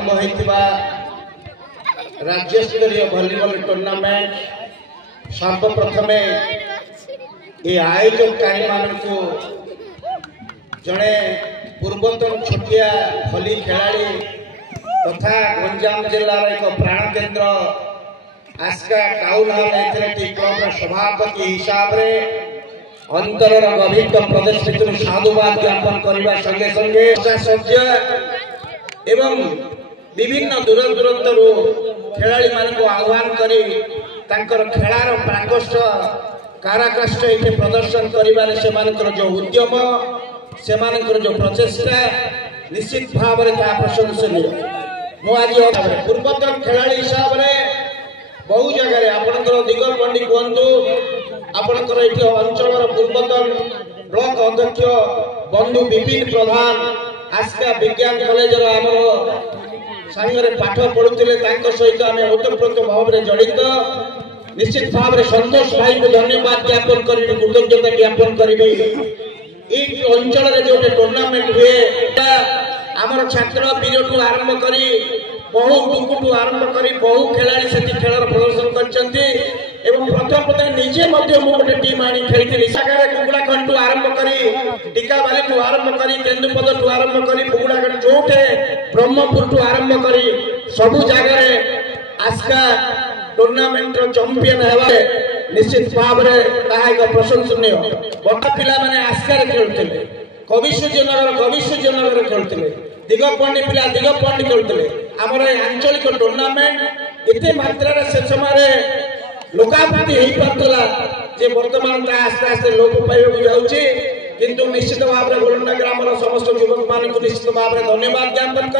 आरंभ होइतिबा राज्य स्तरीय वॉलीबॉल टूर्नामेंट सर्वप्रथमे ये आयोजककारी मानकु जड़े पूर्वतन छोटिया भली खेलाड़ी तथा गंजाम जिलार एक प्राण केन्द्र Aska town hall athletic club सभापति हिसाब रे अंतर गभीर प्रदेश साधुवाद ज्ञापन करने संगे संगे सज्जा एवं विभिन्न दूर दूरंतर खेलाड़ी मान को आह्वान करी खेलार प्राकोष्ठ काराकाष्ठ ये प्रदर्शन कर जो उद्यम से जो प्रचेषा निश्चित भाव में प्रशंसनीय। मुझे पूर्वतन खेलाड़ी हिसाब से बहु जगह आपंकर दिगपंडी कहतु आपंकर ये अंचल पूर्वतन ब्लॉक अध्यक्ष बंधु विपिन प्रधान आस्का विज्ञान कॉलेज आमर सांगे पाठ पढ़ुले सहित आम ओतप्रोत भाव में जड़ित निश्चित भाव में संतोष भाई को धन्यवाद ज्ञापन करी कृतज्ञता ज्ञापन करी अंचल जो टूर्णामेंट हुए आमर छात्र पीरियड आरंभ करी बहु टुकुटू आरंभ करी बहु खेलाड़ी से खेल प्रदर्शन कर प्रथम प्रथम निजे गोटे टीम आनी खेली कुकुड़ा खंड आरंभ करी टीका बाली आरंभ करी केन्दुपद आरंभ करी कुकुड़ागढ़ जोटे ब्रह्मपुर आरंभ करी सबु जगह आस्का टूर्नामेंट चैंपियन है निश्चित भाव में प्रशंसनीय। बड़ा पिला माने आस्कार खेलुले कविसूर्य नगर खेलुले दिगपंडी पिला दिगपंडी खेलुले आमर आंचलिक टूर्नामेंट एते मात्रा से समय लोकापत्ति हो पारा जे वर्तमान आस्ते आस्ते लोप पाइबा जाऊँगी किंतु निश्चित भाव में गोलंडा ग्राम समस्त युवक मान निश्चित भाव में धन्यवाद ज्ञापन कर